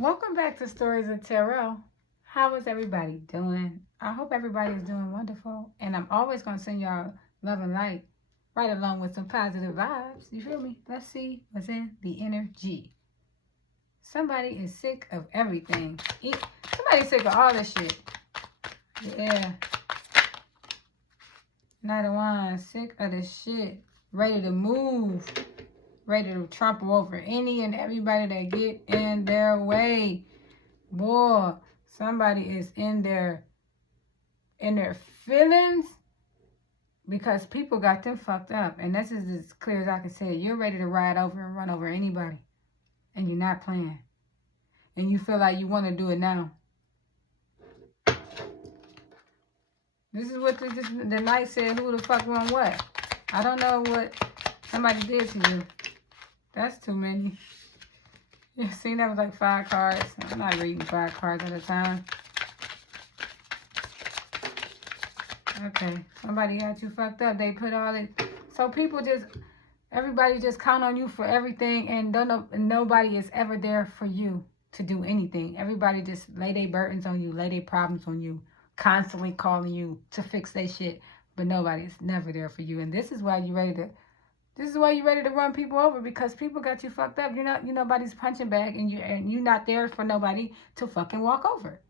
Welcome back to Stories of Tarot. How is everybody doing? I hope everybody is doing wonderful. And I'm always going to send y'all love and light right along with some positive vibes. You feel me? Let's see what's in the energy. Somebody is sick of everything. Somebody's sick of all this shit. Yeah. Knight of Wands, sick of this shit. Ready to move. Ready to trample over any and everybody that get in their way. Boy, somebody is in their feelings because people got them fucked up. And this is as clear as I can say it. You're ready to ride over and run over anybody. And you're not playing. And you feel like you want to do it now. This is what the knight said. Who the fuck want what? I don't know what somebody did to you. That's too many. You see, that was like 5 cards. I'm not reading 5 cards at a time. Okay, somebody got you fucked up. They put all it. So people everybody just count on you for everything, and nobody is ever there for you to do anything. Everybody just lay their burdens on you, lay their problems on you, constantly calling you to fix their shit, but nobody is never there for you. And this is why you're ready to run people over, because people got you fucked up. You're nobody's punching bag, and you're not there for nobody to fucking walk over.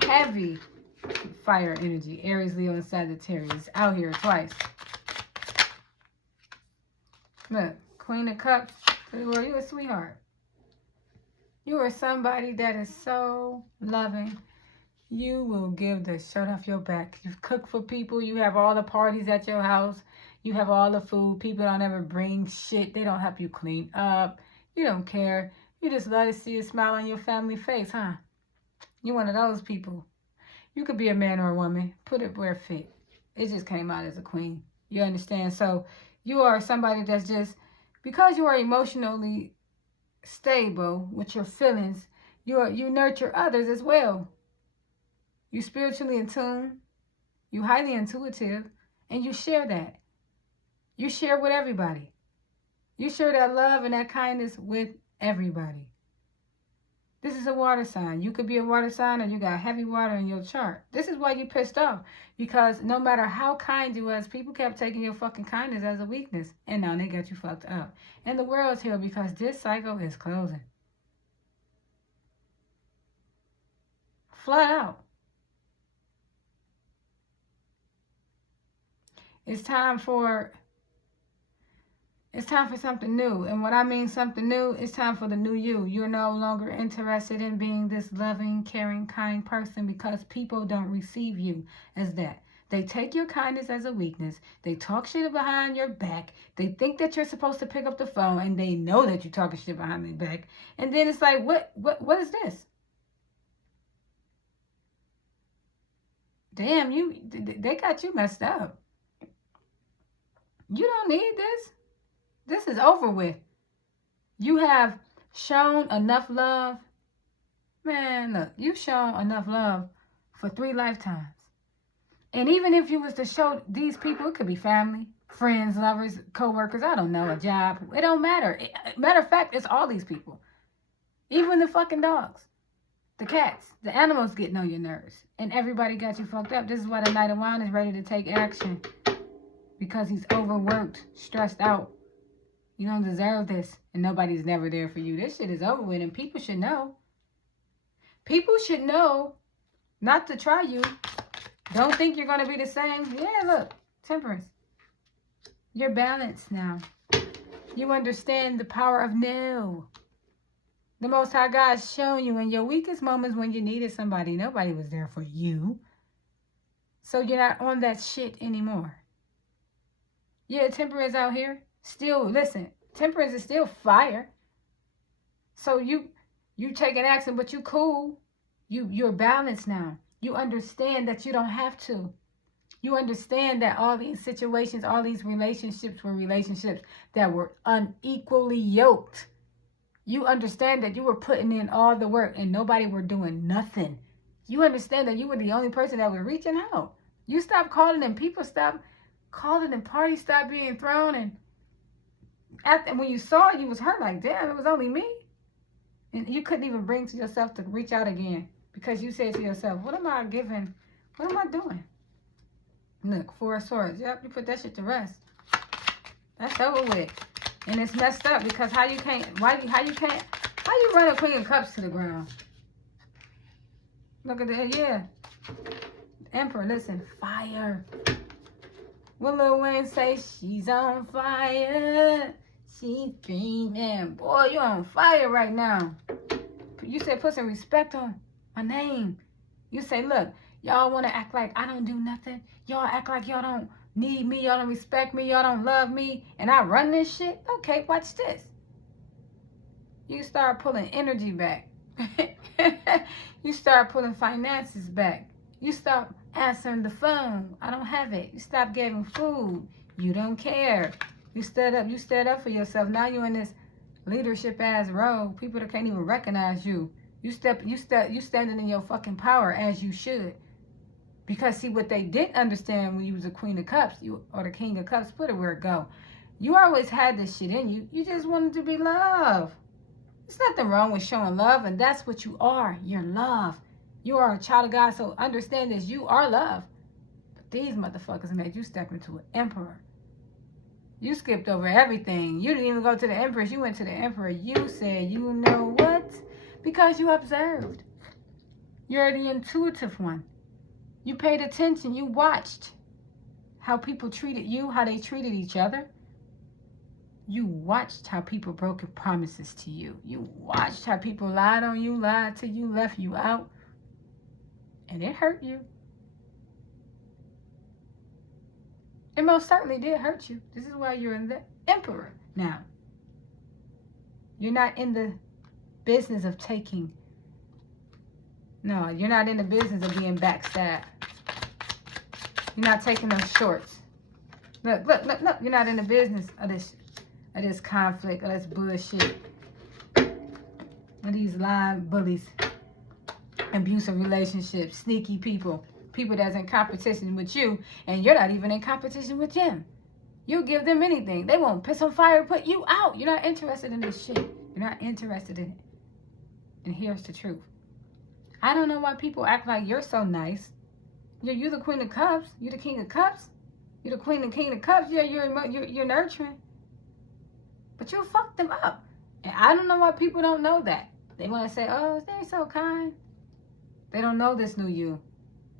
Heavy fire energy. Aries, Leo, and Sagittarius out here twice. Look, Queen of Cups. You're a sweetheart. You are somebody that is so loving. You will give the shirt off your back. You've cooked for people. You have all the parties at your house. You have all the food. People don't ever bring shit. They don't help you clean up. You don't care. You just love to see a smile on your family face, huh? You're one of those people. You could be a man or a woman. Put it where it fit. It just came out as a queen. You understand? So you are somebody that's just, because you are emotionally stable with your feelings, you nurture others as well. You spiritually in tune. You highly intuitive. And you share that. You share with everybody. You share that love and that kindness with everybody. This is a water sign. You could be a water sign, or you got heavy water in your chart. This is why you pissed off. Because no matter how kind you was, people kept taking your fucking kindness as a weakness. And now they got you fucked up. And the world's here because this cycle is closing. Flat out. It's time for something new. And what I mean something new, it's time for the new you. You're no longer interested in being this loving, caring, kind person, because people don't receive you as that. They take your kindness as a weakness. They talk shit behind your back. They think that you're supposed to pick up the phone, and they know that you're talking shit behind their back. And then it's like, what is this? Damn, they got you messed up. You don't need this. This is over with. You have shown enough love. Man, look, you've shown enough love for 3 lifetimes. And even if you was to show these people, it could be family, friends, lovers, co-workers, I don't know, a job. It don't matter. Matter of fact, it's all these people. Even the fucking dogs. The cats. The animals getting on your nerves. And everybody got you fucked up. This is why the Knight of Wands is ready to take action. Because he's overworked, stressed out. You don't deserve this. And nobody's never there for you. This shit is over with. And people should know. People should know not to try you. Don't think you're going to be the same. Yeah, look. Temperance. You're balanced now. You understand the power of no. The Most High God's shown you in your weakest moments when you needed somebody. Nobody was there for you. So you're not on that shit anymore. Yeah, temperance out here. Still, listen, temperance is still fire. So you taking action, but you cool. You're balanced now. You understand that you don't have to. You understand that all these situations, all these relationships were relationships that were unequally yoked. You understand that you were putting in all the work and nobody were doing nothing. You understand that you were the only person that was reaching out. You stopped calling and people stopped calling and parties stopped being thrown and after when you saw it, you was hurt like, damn, it was only me. And you couldn't even bring to yourself to reach out again because you said to yourself, what am I giving? What am I doing? Look, 4 of Swords. Yep, you put that shit to rest. That's over with. And it's messed up because how you run a Queen of Cups to the ground? Look at that, yeah. Emperor, listen, fire. What Lil Wayne say? She's on fire. She's dreaming. Boy, you're on fire right now. You said put some respect on my name. You say, look, y'all want to act like I don't do nothing. Y'all act like y'all don't need me. Y'all don't respect me. Y'all don't love me. And I run this shit? Okay, watch this. You start pulling energy back. You start pulling finances back. You stop answering the phone. I don't have it. You stop giving food. You don't care. You stood up for yourself. Now you're in this leadership ass role. People that can't even recognize you. You standing in your fucking power as you should. Because see what they didn't understand when you was a Queen of Cups, or the King of Cups, put it where it go. You always had this shit in you. You just wanted to be loved. There's nothing wrong with showing love, and that's what you are. You're love. You are a child of God, so understand this. You are love. But these motherfuckers made you step into an emperor. You skipped over everything. You didn't even go to the empress. You went to the emperor. You said, you know what? Because you observed. You're the intuitive one. You paid attention. You watched how people treated you, how they treated each other. You watched how people broke promises to you. You watched how people lied on you, lied to you, left you out. And it hurt you. It most certainly did hurt you. This is why you're in the emperor now. You're not in the business of taking. No, you're not in the business of being backstabbed. You're not taking those shorts. Look. You're not in the business of this conflict, of this bullshit. Of these lying bullies. Abusive relationships, sneaky people that's in competition with you, and you're not even in competition with them. You give them anything. They won't piss on fire, put you out. You're not interested in this shit. You're not interested in it. And here's the truth. I don't know why people act like you're so nice. You're the Queen of Cups. You're the King of Cups. You're the Queen and King of Cups. Yeah, you're nurturing. But you fucked them up. And I don't know why people don't know that. They want to say, oh, they're so kind. They don't know this new you.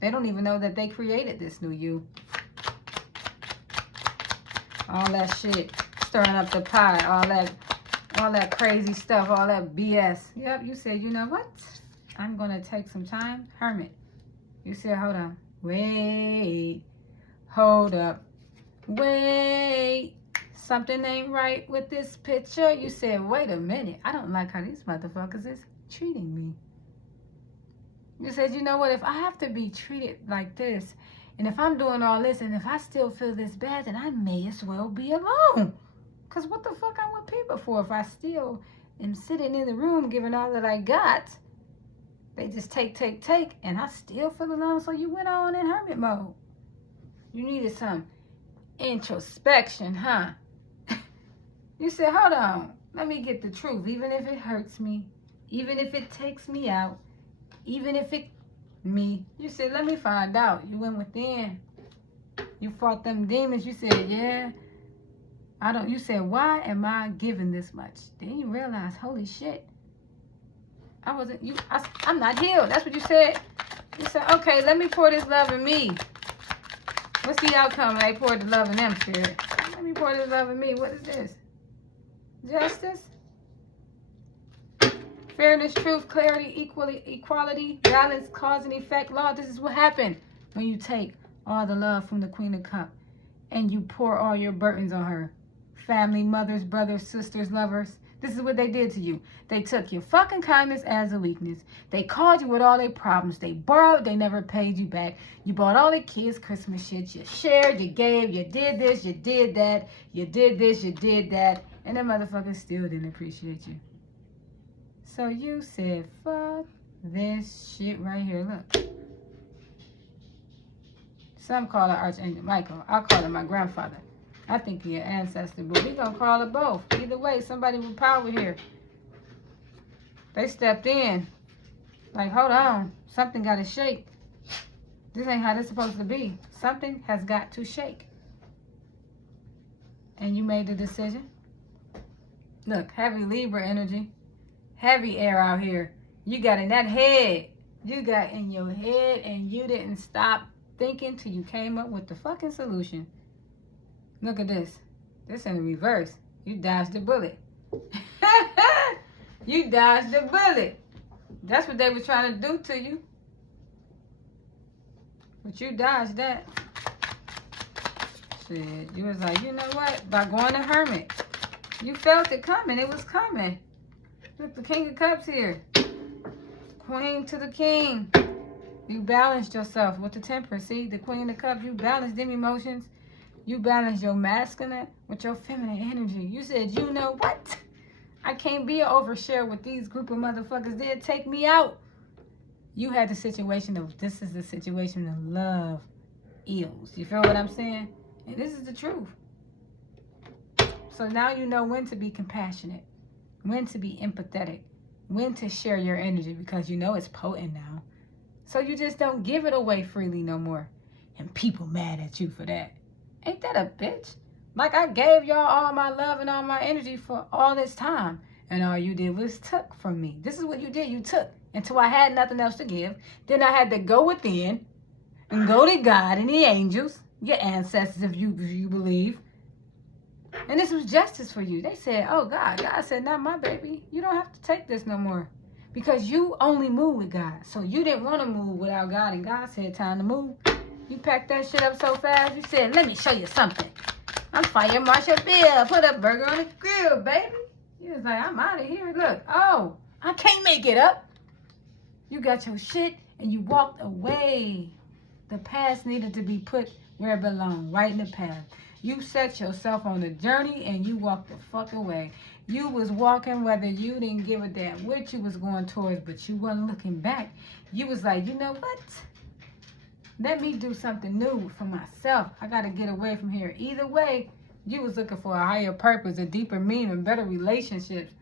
They don't even know that they created this new you. All that shit, stirring up the pot, all that crazy stuff, all that BS. Yep, you said, you know what? I'm going to take some time. Hermit. You said, hold on. Wait. Hold up. Wait. Something ain't right with this picture. You said, wait a minute. I don't like how these motherfuckers is treating me. You said, you know what, if I have to be treated like this, and if I'm doing all this, and if I still feel this bad, then I may as well be alone. Because what the fuck I'm with people for if I still am sitting in the room giving all that I got? They just take, and I still feel alone, so you went on in hermit mode. You needed some introspection, huh? You said, hold on, let me get the truth, even if it hurts me, even if it takes me out, even if it me. You said, let me find out. You went within. You fought them demons. You said, yeah. You said, why am I giving this much? Then you realize, holy shit. I'm not healed. That's what you said. You said, okay, let me pour this love in me. What's the outcome when I pour the love in them, spirit? Let me pour this love in me. What is this? Justice? Fairness, truth, clarity, equality, balance, cause and effect, law. This is what happened when you take all the love from the Queen of Cups and you pour all your burdens on her. Family, mothers, brothers, sisters, lovers. This is what they did to you. They took your fucking kindness as a weakness. They called you with all their problems. They borrowed. They never paid you back. You bought all the kids' Christmas shit. You shared. You gave. You did this. You did that. You did this. You did that. And them motherfuckers still didn't appreciate you. So you said, fuck this shit right here. Look. Some call her Archangel Michael. I'll call her my grandfather. I think he an ancestor, but we gonna call it both. Either way, somebody with power here. They stepped in. Like, hold on. Something got to shake. This ain't how this supposed to be. Something has got to shake. And you made the decision. Look, heavy Libra energy. Heavy air out here. You got in that head. You got in your head and you didn't stop thinking till you came up with the fucking solution. Look at this. This in reverse. You dodged the bullet. You dodged the bullet. That's what they were trying to do to you. But you dodged that. Shit. You was like, you know what? By going to Hermit. You felt it coming. It was coming. Look, the King of Cups here. Queen to the King. You balanced yourself with the Temperance. See, the Queen of Cups, you balanced them emotions. You balanced your masculine with your feminine energy. You said, you know what? I can't be an overshare with these group of motherfuckers. They'll take me out. You had the situation of, this is the situation of love ills. You feel what I'm saying? And this is the truth. So now you know when to be compassionate, when to be empathetic, when to share your energy, because you know it's potent now. So you just don't give it away freely no more. And people mad at you for that. Ain't that a bitch? Like, I gave y'all all my love and all my energy for all this time. And all you did was took from me. This is what you did. You took until I had nothing else to give. Then I had to go within and go to God and the angels, your ancestors if you believe. And this was justice for you. They said, oh, God. God said, not my baby. You don't have to take this no more. Because you only move with God. So you didn't want to move without God. And God said, time to move. You packed that shit up so fast. You said, let me show you something. I'm Fire Marshal Bill. Put a burger on the grill, baby. You was like, I'm out of here. Look. Oh, I can't make it up. You got your shit and you walked away. The past needed to be put where it belonged. Right in the past. You set yourself on a journey and you walked the fuck away. You was walking whether you didn't give a damn what you was going towards, but you wasn't looking back. You was like, you know what? Let me do something new for myself. I got to get away from here. Either way, you was looking for a higher purpose, a deeper meaning, better relationships.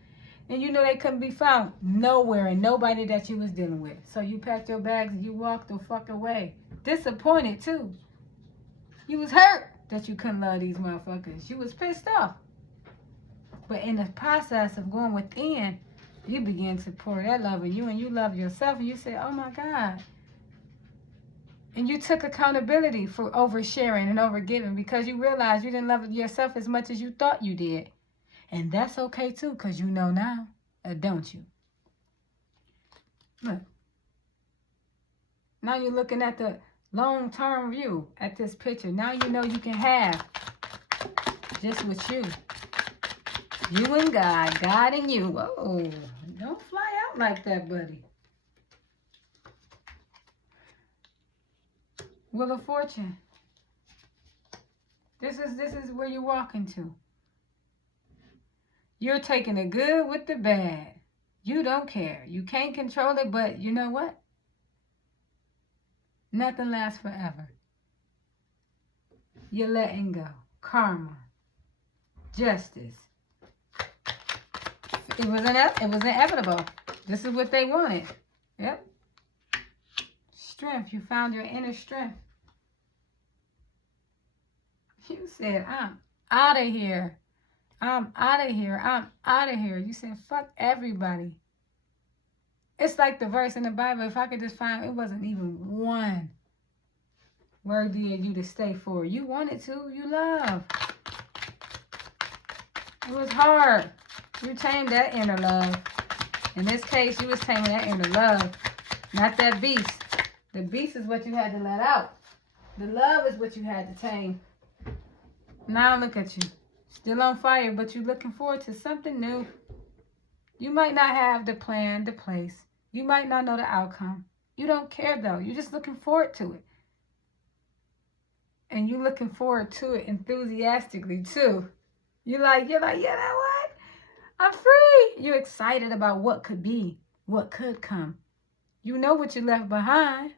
And you know they couldn't be found nowhere and nobody that you was dealing with. So you packed your bags and you walked the fuck away. Disappointed too. You was hurt that you couldn't love these motherfuckers. You was pissed off. But in the process of going within, you began to pour that love in you and you love yourself and you said, oh my God. And you took accountability for oversharing and overgiving because you realized you didn't love yourself as much as you thought you did. And that's okay too, because you know now, don't you? Look. Now you're looking at the long-term view at this picture. Now you know you can have just with you. You and God, God and you. Whoa, don't fly out like that, buddy. Wheel of Fortune. This is where you're walking to. You're taking the good with the bad. You don't care. You can't control it, but you know what? Nothing lasts forever. You're letting go. Karma. Justice. It was inevitable. This is what they wanted. Yep. Strength. You found your inner strength. You said, I'm out of here. I'm out of here. I'm out of here. You said, fuck everybody. It's like the verse in the Bible. If I could just find, it wasn't even one worthy of you to stay for. You wanted to. You love. It was hard. You tamed that inner love. In this case, you was taming that inner love. Not that beast. The beast is what you had to let out. The love is what you had to tame. Now look at you. Still on fire, but you're looking forward to something new. You might not have the plan, the place. You might not know the outcome. You don't care though. You're just looking forward to it. And you're looking forward to it enthusiastically too. You're like, you know what? I'm free. You're excited about what could be, what could come. You know what you left behind.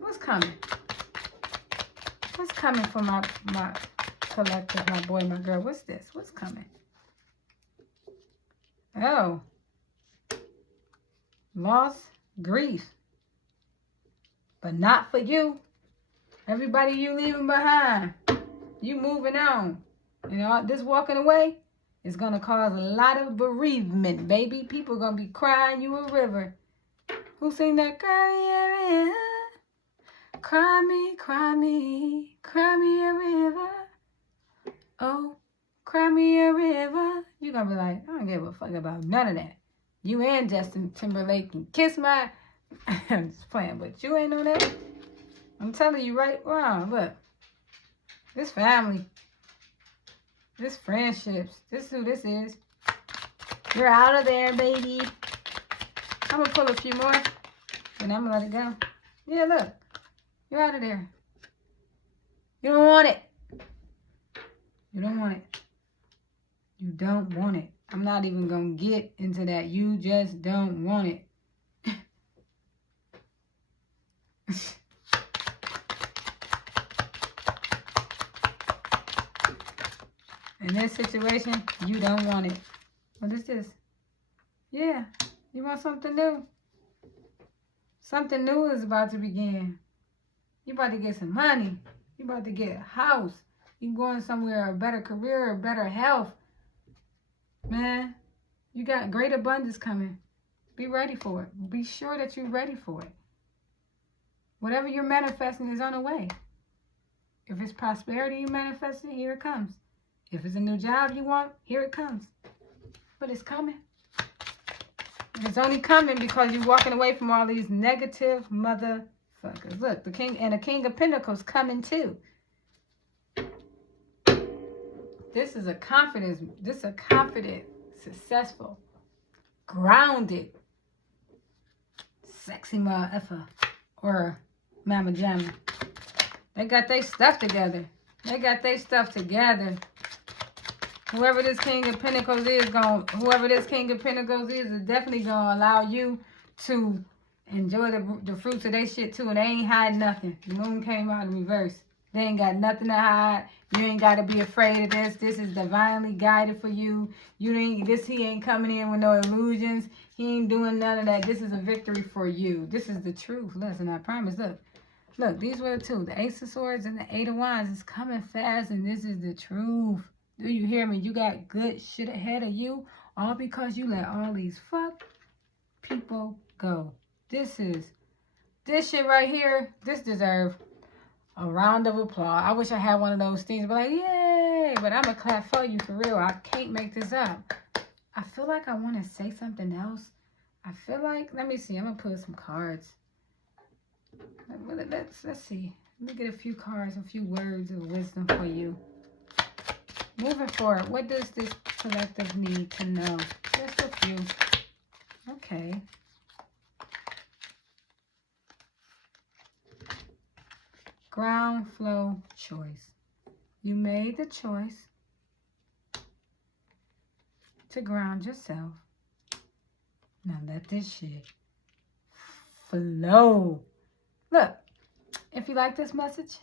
What's coming? What's coming for my collective, my boy, my girl. What's this? What's coming? Oh. Loss, grief. But not for you. Everybody you leaving behind. You moving on. You know, this walking away is going to cause a lot of bereavement, baby. People are going to be crying you a river. Who sing that? Cry me a river. Cry me, cry me, cry me a river. Oh, cry me a river. You're going to be like, I don't give a fuck about none of that. You and Justin Timberlake can kiss my... I'm just playing, but you ain't on that. I'm telling you right now, look. This family. This friendships. This is who this is. You're out of there, baby. I'm going to pull a few more. And I'm going to let it go. Yeah, look. You're out of there. You don't want it. You don't want it. You don't want it. I'm not even going to get into that. You just don't want it. In this situation, you don't want it. What is this? Yeah, you want something new. Something new is about to begin. You about to get some money. You about to get a house. You going somewhere, a better career, better health. Man, you got great abundance coming. Be ready for it. Be sure that you're ready for it. Whatever you're manifesting is on the way. If it's prosperity you manifesting, here it comes. If it's a new job you want, here it comes. But it's coming. And it's only coming because you're walking away from all these negative motherfuckers. Look, the King and the King of Pentacles coming too. This is a confidence. This is a confident, successful, grounded, sexy motherfucker or mama jamma. They got their stuff together. They got their stuff together. Whoever this King of Pentacles is definitely gonna allow you to enjoy the fruits of their shit too. And they ain't hiding nothing. The moon came out in reverse. They ain't got nothing to hide. You ain't got to be afraid of this. This is divinely guided for you. He ain't coming in with no illusions. He ain't doing none of that. This is a victory for you. This is the truth. Listen, I promise. Look, these were the two. The Ace of Swords and the Eight of Wands is coming fast, and this is the truth. Do you hear me? You got good shit ahead of you, all because you let all these fuck people go. This shit right here, this deserves a round of applause. I wish I had one of those things, but like, yay! But I'm going to clap for you for real. I can't make this up. I feel like I want to say something else. I feel like, let me see. I'm going to put some cards. Let's see. Let me get a few cards, a few words of wisdom for you. Moving forward, what does this collective need to know? Just a few. Okay. Ground flow choice. You made the choice to ground yourself. Now let this shit flow. Look, if you like this message,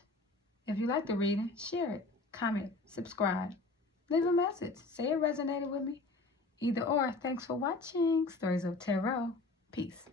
if you like the reading, share it, comment, subscribe, leave a message. Say it resonated with me. Either or. Thanks for watching Stories of Tarot. Peace.